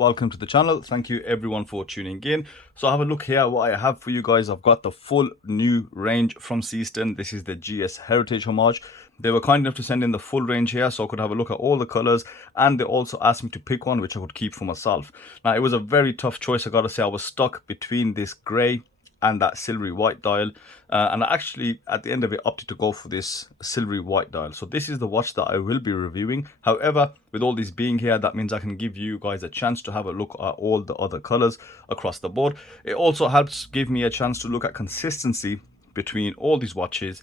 welcome to the channel. Thank you everyone for tuning in. So have a look here what I have for you guys. I've got the full new range from Seestern. This is the GS Heritage Homage. They were kind enough to send in the full range here so I could have a look at all the colors, and they also asked me to pick one which I could keep for myself. Now it was a very tough choice, I gotta say. I was stuck between this gray and that silvery white dial, and I actually at the end of it opted to go for this silvery white dial. So this is the watch that I will be reviewing. However, with all these being here, that means I can give you guys a chance to have a look at all the other colors across the board. It also helps give me a chance to look at consistency between all these watches,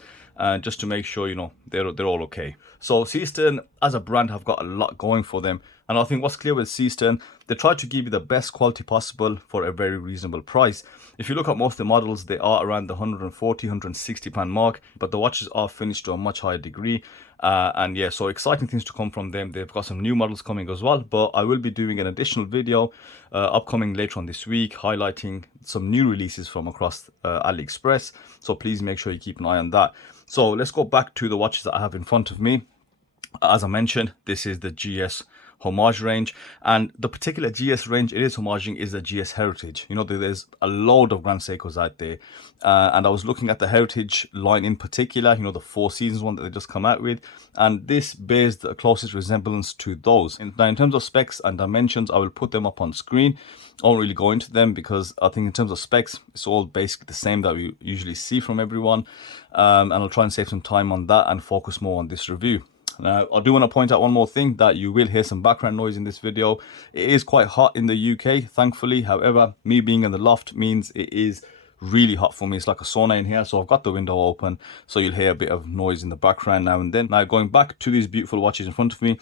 just to make sure, you know, they're all okay. So Seestern as a brand have got a lot going for them, and I think what's clear with Seestern, they try to give you the best quality possible for a very reasonable price. If you look at most of the models, they are around the 140, 160 pound mark, but the watches are finished to a much higher degree. And yeah, so exciting things to come from them. They've got some new models coming as well, but I will be doing an additional video upcoming later on this week highlighting some new releases from across Aliexpress, so please make sure you keep an eye on that. So let's go back to the watches that I have in front of me. As I mentioned, this is the GS Homage range, and the particular GS range it is homaging is the GS Heritage. You know, there's a load of Grand Seikos out there, and I was looking at the Heritage line in particular, you know, the Four Seasons one that they just come out with, and this bears the closest resemblance to those. Now in terms of specs and dimensions, I will put them up on screen. I won't really go into them because I think in terms of specs, it's all basically the same that we usually see from everyone, and I'll try and save some time on that and focus more on this review. Now, I do want to point out one more thing, that you will hear some background noise in this video. It is quite hot in the UK, thankfully. However, me being in the loft means it is really hot for me. It's like a sauna in here, so I've got the window open, so you'll hear a bit of noise in the background now and then. Now, going back to these beautiful watches in front of me,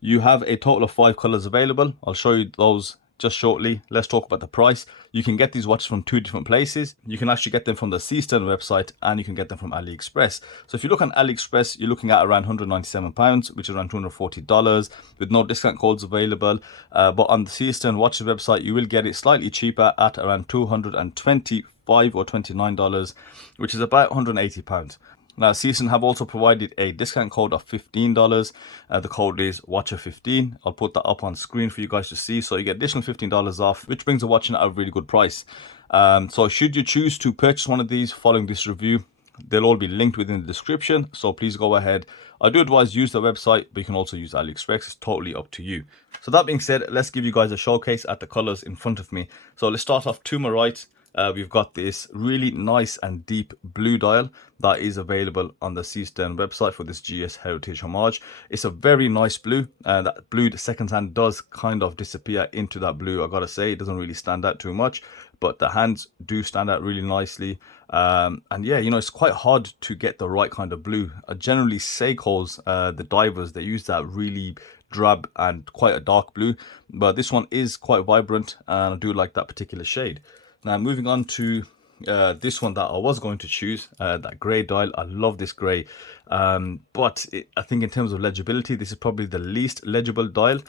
you have a total of 5 colors available. I'll show you those just shortly. Let's talk about the price. You can get these watches from 2 different places. You can actually get them from the Seestern website, and you can get them from Aliexpress. So if you look on Aliexpress, you're looking at around £197, which is around $240 with no discount codes available. But on the Seestern watches website, you will get it slightly cheaper at around $225 or $29, which is about £180. Now, Seestern have also provided a discount code of $15. The code is Watcher15. I'll put that up on screen for you guys to see. So you get additional $15 off, which brings the watch in at a really good price. So should you choose to purchase one of these following this review, they'll all be linked within the description. So please go ahead. I do advise use the website, but you can also use Aliexpress. It's totally up to you. So that being said, let's give you guys a showcase at the colors in front of me. So let's start off to my right. We've got this really nice and deep blue dial that is available on the Seestern website for this GS Heritage Homage. It's a very nice blue. That blue second hand does kind of disappear into that blue. I gotta say, it doesn't really stand out too much, but the hands do stand out really nicely. And yeah, you know, it's quite hard to get the right kind of blue. Generally, Seikos, the divers, they use that really drab and quite a dark blue, but this one is quite vibrant, and I do like that particular shade. Now moving on to this one that I was going to choose, that grey dial. I love this grey, but I think in terms of legibility, this is probably the least legible dial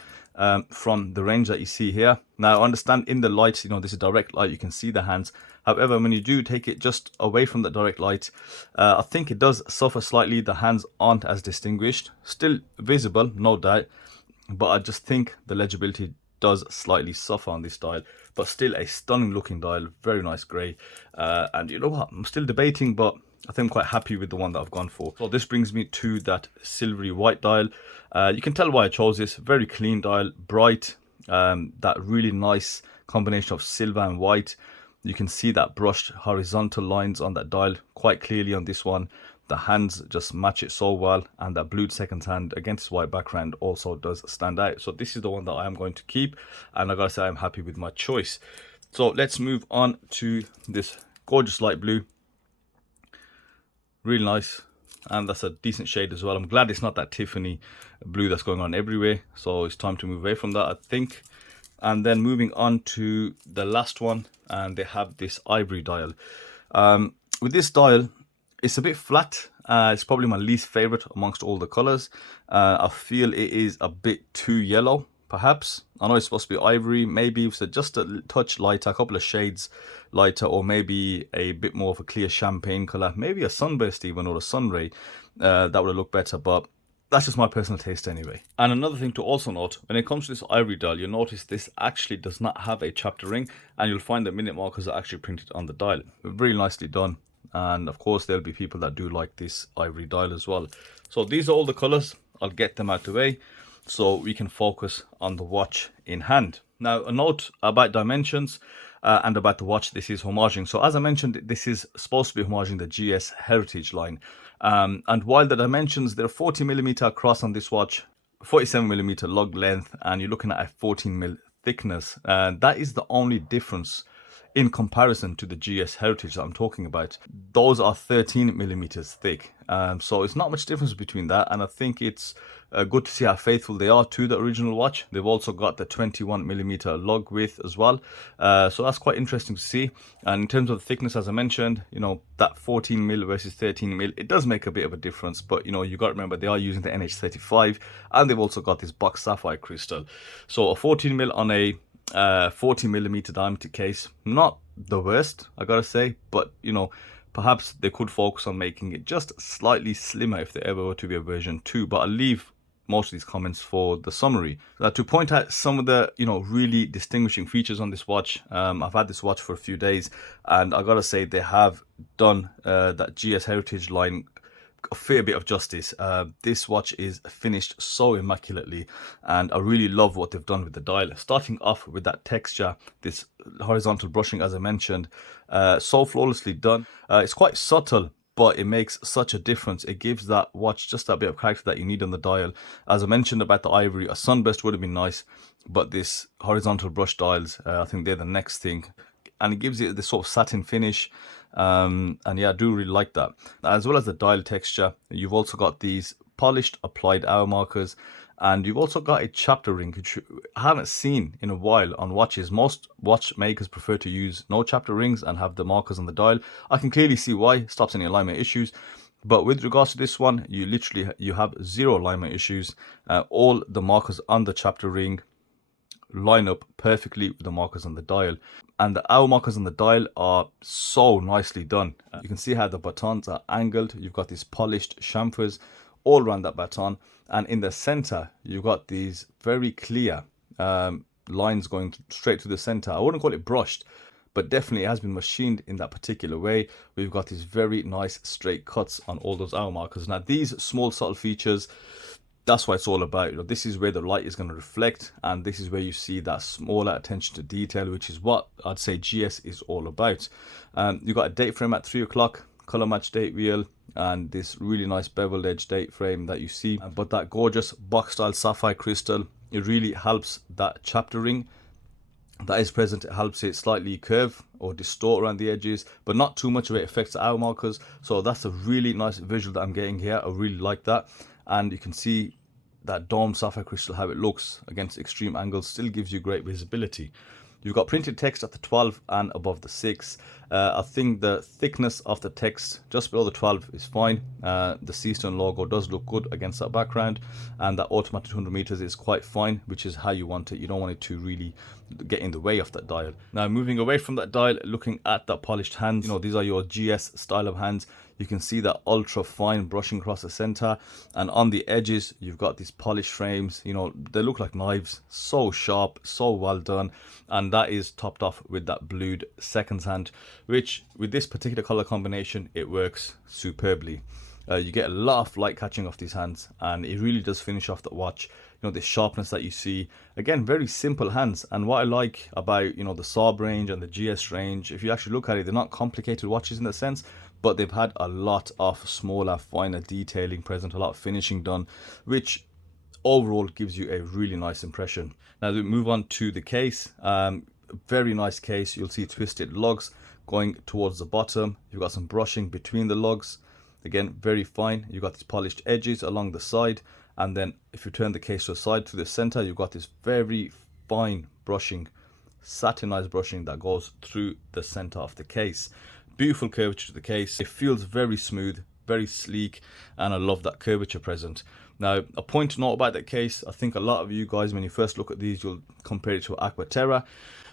from the range that you see here. Now I understand in the light, you know, this is direct light, you can see the hands. However, when you do take it just away from the direct light, I think it does suffer slightly. The hands aren't as distinguished, still visible, no doubt, but I just think the legibility does slightly suffer on this dial, but still a stunning looking dial, very nice grey. And you know what, I'm still debating, but I think I'm quite happy with the one that I've gone for. So this brings me to that silvery white dial. You can tell why I chose this. Very clean dial, bright, that really nice combination of silver and white. You can see that brushed horizontal lines on that dial quite clearly on this one. The hands just match it so well, and that blued second hand against white background also does stand out. So this is the one that I am going to keep, and I gotta say I'm happy with my choice. So let's move on to this gorgeous light blue. Really nice, and that's a decent shade as well. I'm glad it's not that Tiffany blue that's going on everywhere, so it's time to move away from that, I think. And then moving on to the last one, and they have this ivory dial. With this dial, it's a bit flat. It's probably my least favorite amongst all the colors. I feel it is a bit too yellow, perhaps. I know it's supposed to be ivory. Maybe if it's just a touch lighter, a couple of shades lighter, or maybe a bit more of a clear champagne color, maybe a sunburst even, or a sunray, that would look better. But That's just my personal taste anyway. And another thing to also note, when it comes to this ivory dial, you'll notice this actually does not have a chapter ring, and you'll find the minute markers are actually printed on the dial. Very nicely done. And of course, there'll be people that do like this ivory dial as well. So these are all the colors. I'll get them out the way so we can focus on the watch in hand. Now, a note about dimensions and about the watch this is homaging. So as I mentioned, this is supposed to be homaging the GS Heritage line. And while the dimensions, they're 40mm across on this watch, 47mm lug length, and you're looking at a 14mm thickness. That is the only difference in comparison to the GS Heritage that I'm talking about. Those are 13mm thick. So it's not much difference between that, and I think it's good to see how faithful they are to the original watch. They've also got the 21mm lug width as well, so that's quite interesting to see. And in terms of the thickness, as I mentioned, you know, that 14mm versus 13mm, it does make a bit of a difference, but you know, you got to remember they are using the NH35, and they've also got this box sapphire crystal. So a 14mm on a 40mm diameter case, not the worst, I gotta say, but you know, perhaps they could focus on making it just slightly slimmer if there ever were to be a version 2, but I'll leave most of these comments for the summary. To point out some of the, you know, really distinguishing features on this watch, I've had this watch for a few days, and I gotta say they have done that GS Heritage line a fair bit of justice. This watch is finished so immaculately, and I really love what they've done with the dial. Starting off with that texture, this horizontal brushing, as I mentioned, so flawlessly done. It's quite subtle, but it makes such a difference. It gives that watch just that bit of character that you need on the dial. As I mentioned about the ivory, a sunburst would have been nice, but this horizontal brush dials, I think they're the next thing, and it gives it this sort of satin finish. And yeah, I do really like that. As well as the dial texture, you've also got these polished applied hour markers, and you've also got a chapter ring, which I haven't seen in a while on watches. Most watchmakers prefer to use no chapter rings and have the markers on the dial. I can clearly see why. It stops any alignment issues. But with regards to this one, you have zero alignment issues. All the markers on the chapter ring line up perfectly with the markers on the dial, and the hour markers on the dial are so nicely done. You can see how the batons are angled. You've got these polished chamfers all around that baton, and in the center you've got these very clear lines going straight to the center. I wouldn't call it brushed, but definitely it has been machined in that particular way. We've got these very nice straight cuts on all those hour markers. Now these small subtle features, that's what it's all about. You know, this is where the light is going to reflect, and this is where you see that smaller attention to detail, which is what I'd say GS is all about. You've got a date frame at 3 o'clock, color match date wheel, and this really nice beveled edge date frame that you see. But that gorgeous box style sapphire crystal, it really helps that chapter ring that is present. It helps it slightly curve or distort around the edges, but not too much of it affects the hour markers. So that's a really nice visual that I'm getting here. I really like that. And you can see that dome sapphire crystal, how it looks against extreme angles, still gives you great visibility. You've got printed text at the 12 and above the 6. I think the thickness of the text just below the 12 is fine. The Seestern logo does look good against that background, and that automatic 200 meters is quite fine, which is how you want it. You don't want it to really get in the way of that dial. Now moving away from that dial, looking at that polished hands, you know, these are your GS style of hands. You can see that ultra fine brushing across the center, and on the edges you've got these polished frames. You know, they look like knives, so sharp, so well done, and that is topped off with that blued seconds hand, which with this particular color combination, it works superbly. You get a lot of light catching off these hands, and it really does finish off the watch. You know, the sharpness that you see, again, very simple hands. And what I like about, you know, the Saab range and the GS range, if you actually look at it, they're not complicated watches in that sense, but they've had a lot of smaller, finer detailing present, a lot of finishing done, which overall gives you a really nice impression. Now we move on to the case. Very nice case. You'll see twisted lugs going towards the bottom. You've got some brushing between the lugs, again very fine. You've got these polished edges along the side, and then if you turn the case to the side to the center, you've got this very fine brushing, satinized brushing that goes through the center of the case. Beautiful curvature to the case. It feels very smooth, very sleek, and I love that curvature present. Now, a point to note about that case, I think a lot of you guys, when you first look at these, you'll compare it to Aqua Terra.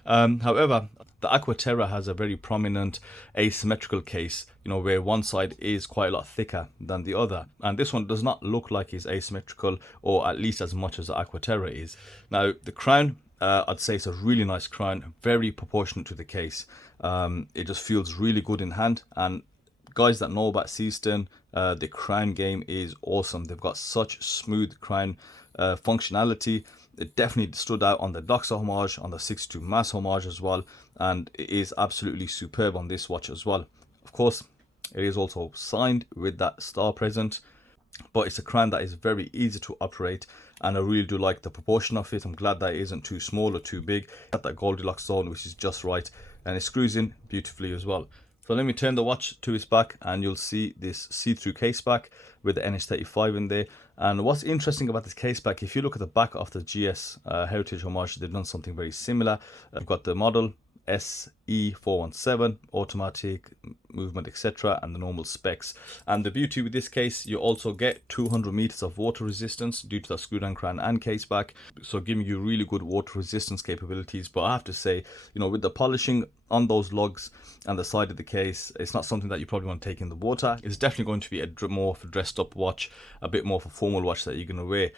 However, the Aqua Terra has a very prominent asymmetrical case, you know, where one side is quite a lot thicker than the other. And this one does not look like it's asymmetrical, or at least as much as the Aqua Terra is. Now, the crown, I'd say it's a really nice crown, very proportionate to the case. It just feels really good in hand. And guys that know about Seestern, the crown game is awesome. They've got such smooth crown functionality. It definitely stood out on the Doxa Homage, on the 62 Mass Homage as well, and it is absolutely superb on this watch as well. Of course, it is also signed with that star present, but it's a crown that is very easy to operate, and I really do like the proportion of it. I'm glad that it isn't too small or too big. At that Goldilocks zone, which is just right, and it screws in beautifully as well. So let me turn the watch to its back, and you'll see this see-through case back with the NH35 in there. And what's interesting about this case back, if you look at the back of the GS Heritage Homage, they've done something very similar. You've got the model SE417, automatic, movement, etc., and the normal specs. And the beauty with this case, you also get 200 meters of water resistance due to the screw down crown and case back, so giving you really good water resistance capabilities. But I have to say, you know, with the polishing on those lugs and the side of the case, it's not something that you probably want to take in the water. It's definitely going to be a more of a dressed up watch, a bit more of a formal watch that you're going to wear,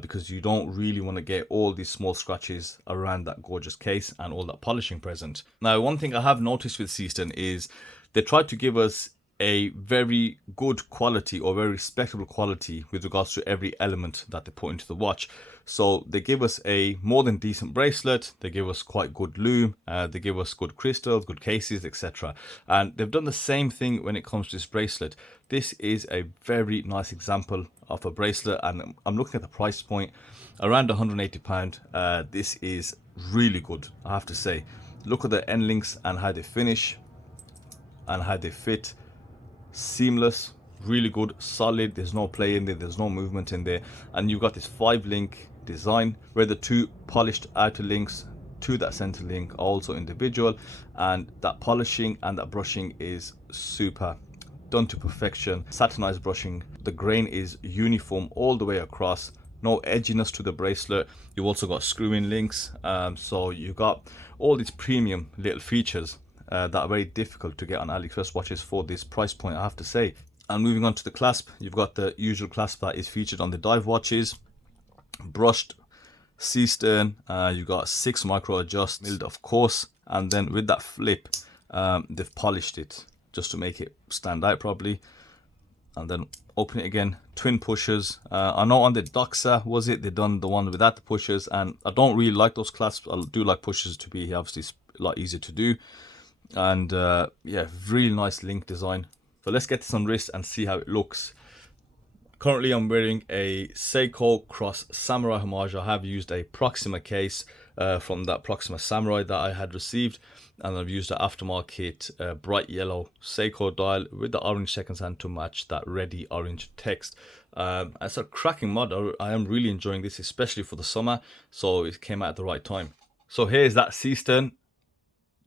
because you don't really want to get all these small scratches around that gorgeous case and all that polishing present. Now, one thing I have noticed with Seestern is they tried to give us a very good quality, or very respectable quality, with regards to every element that they put into the watch. So they give us a more than decent bracelet, they give us quite good lume, they give us good crystals, good cases, etc. And they've done the same thing when it comes to this bracelet. This is a very nice example of a bracelet, and I'm looking at the price point around £180. This is really good, I have to say. Look at the end links and how they finish and how they fit. Seamless, really good, solid. There's no play in there, there's no movement in there. And you've got this 5-link design where the 2 polished outer links to that center link are also individual, and that polishing and that brushing is super, done to perfection. Satinized brushing, the grain is uniform all the way across, no edginess to the bracelet. You've also got screw-in links, so you got all these premium little features that are very difficult to get on Aliexpress watches for this price point, I have to say. And moving on to the clasp, you've got the usual clasp that is featured on the dive watches, brushed Seestern. You've got 6 micro adjusts, milled of course, and then with that flip, they've polished it just to make it stand out properly. And then open it again, twin pushers. I know on the Doxa, was it, they done the one without the pushers, and I don't really like those clasps. I do like pushers to be obviously a lot easier to do. And yeah, really nice link design. So let's get this on wrist and see how it looks. Currently I'm wearing a Seiko Cross Samurai Homage. I have used a Proxima case from that Proxima Samurai that I had received, and I've used an aftermarket bright yellow Seiko dial with the orange seconds hand to match that reddy orange text. It's a cracking mod. I am really enjoying this, especially for the summer, so it came out at the right time. So here's that Seestern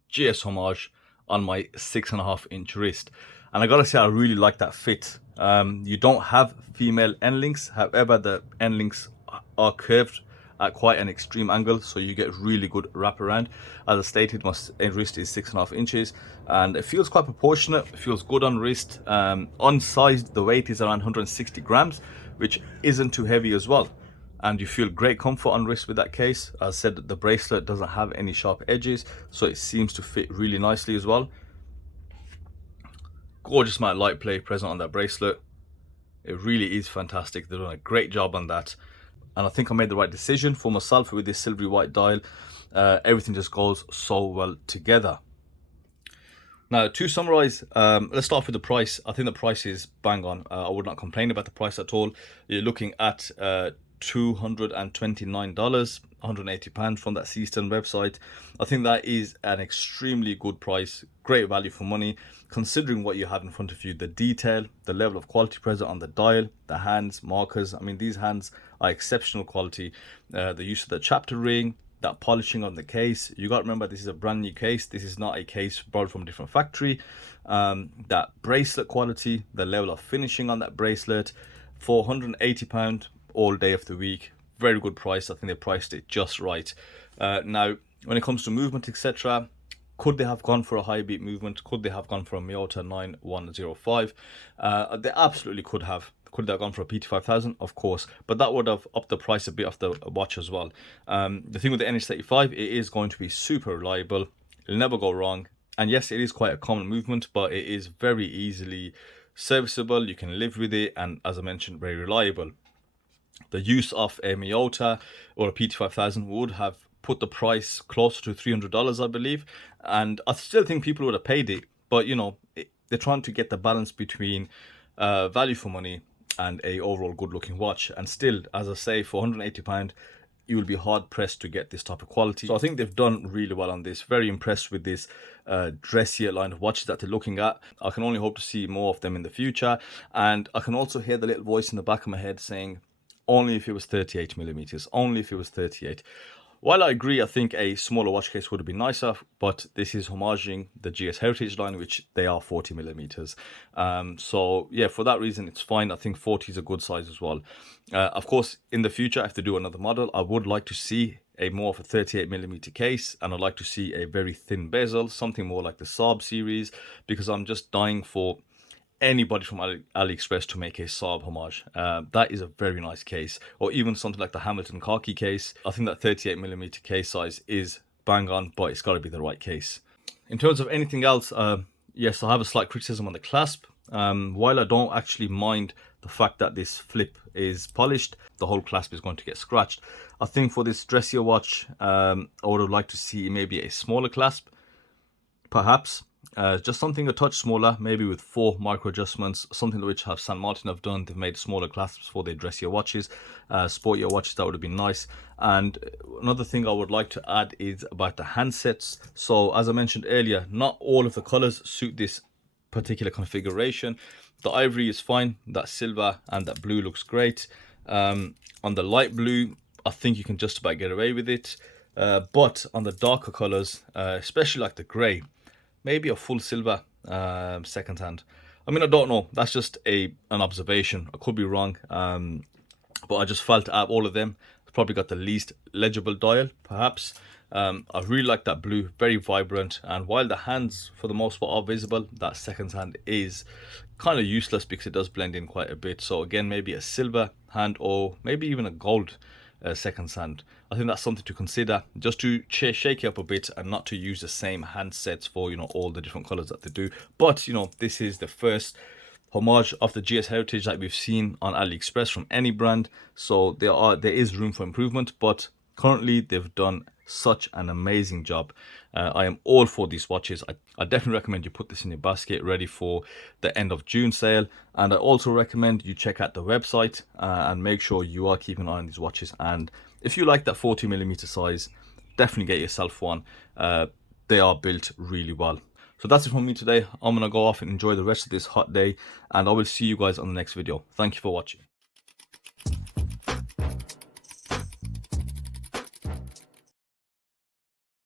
GS Homage on my 6.5-inch wrist, and I gotta say I really like that fit. You don't have female end links, however the end links are curved at quite an extreme angle, so you get really good wraparound. As I stated, my wrist is 6.5 inches, and it feels quite proportionate. It feels good on wrist. Unsized, the weight is around 160 grams, which isn't too heavy as well. And you feel great comfort on wrist with that case. As I said, the bracelet doesn't have any sharp edges, so it seems to fit really nicely as well. Gorgeous amount of light play present on that bracelet. It really is fantastic. They've done a great job on that, and I think I made the right decision for myself with this silvery white dial. Everything just goes so well together. Now, to summarize, let's start with the price. I think the price is bang on. I would not complain about the price at all. You're looking at $229, £180 from that Seestern website. I think that is an extremely good price, great value for money, considering what you have in front of you, the detail, the level of quality present on the dial, the hands, markers. I mean, these hands are exceptional quality. The use of the chapter ring, that polishing on the case. You got to remember, this is a brand new case. This is not a case borrowed from a different factory. That bracelet quality, the level of finishing on that bracelet, for £180 all day of the week. Very good price. I think they priced it just right. Now, when it comes to movement, etc., could they have gone for a high beat movement? Could they have gone for a Miyota 9105? They absolutely could have. Could they have gone for a PT5000? Of course, but that would have upped the price a bit of the watch as well. The thing with the NH35, it is going to be super reliable. It'll never go wrong. And yes, it is quite a common movement, but it is very easily serviceable. You can live with it, and as I mentioned, very reliable. The use of a Miyota or a PT5000 would have put the price closer to $300, I believe, and I still think people would have paid it. But you know, they're trying to get the balance between value for money and a overall good looking watch, and still, as I say, for £180 you will be hard pressed to get this type of quality. So I think they've done really well on this. Very impressed with this dressier line of watches that they're looking at. I can only hope to see more of them in the future, and I can also hear the little voice in the back of my head saying, only if it was 38 millimeters, only if it was 38. While I agree, I think a smaller watch case would have been nicer, but this is homaging the GS Heritage line, which they are 40 millimeters. So yeah, for that reason, it's fine. I think 40 is a good size as well. Of course, in the future, if they do another model, I would like to see a more of a 38 millimeter case, and I'd like to see a very thin bezel, something more like the Saab series, because I'm just dying for anybody from Aliexpress to make a Saab homage. That is a very nice case, or even something like the Hamilton khaki case. I think that 38 millimeter case size is bang on, but it's got to be the right case. In terms of anything else, yes, I have a slight criticism on the clasp. While I don't actually mind the fact that this flip is polished, the whole clasp is going to get scratched. I think for this dressier watch, I would have liked to see maybe a smaller clasp, perhaps. Just something a touch smaller, maybe with 4 micro adjustments, something which have St. Martin have done. They've made smaller clasps for their dressier watches, sportier watches. That would have been nice. And another thing I would like to add is about the handsets. So as I mentioned earlier, not all of the colors suit this particular configuration. The ivory is fine, that silver and that blue looks great. On the light blue, I think you can just about get away with it, but on the darker colors, especially like the gray, maybe a full silver second hand. I mean, I don't know. That's just an observation. I could be wrong. But I just felt out of all of them, it's probably got the least legible dial, perhaps. I really like that blue, very vibrant. And while the hands, for the most part, are visible, that second hand is kind of useless because it does blend in quite a bit. So again, maybe a silver hand, or maybe even a gold second hand. I think that's something to consider, just to shake it up a bit and not to use the same handsets for, you know, all the different colors that they do. But you know, this is the first homage of the GS Heritage that we've seen on Aliexpress from any brand, so there is room for improvement, but currently they've done such an amazing job. I am all for these watches. I definitely recommend you put this in your basket ready for the end of June sale, and I also recommend you check out the website and make sure you are keeping an eye on these watches. And if you like that 40mm size, definitely get yourself one. They are built really well. So that's it from me today. I'm gonna go off and enjoy the rest of this hot day, and I will see you guys on the next video. Thank you for watching.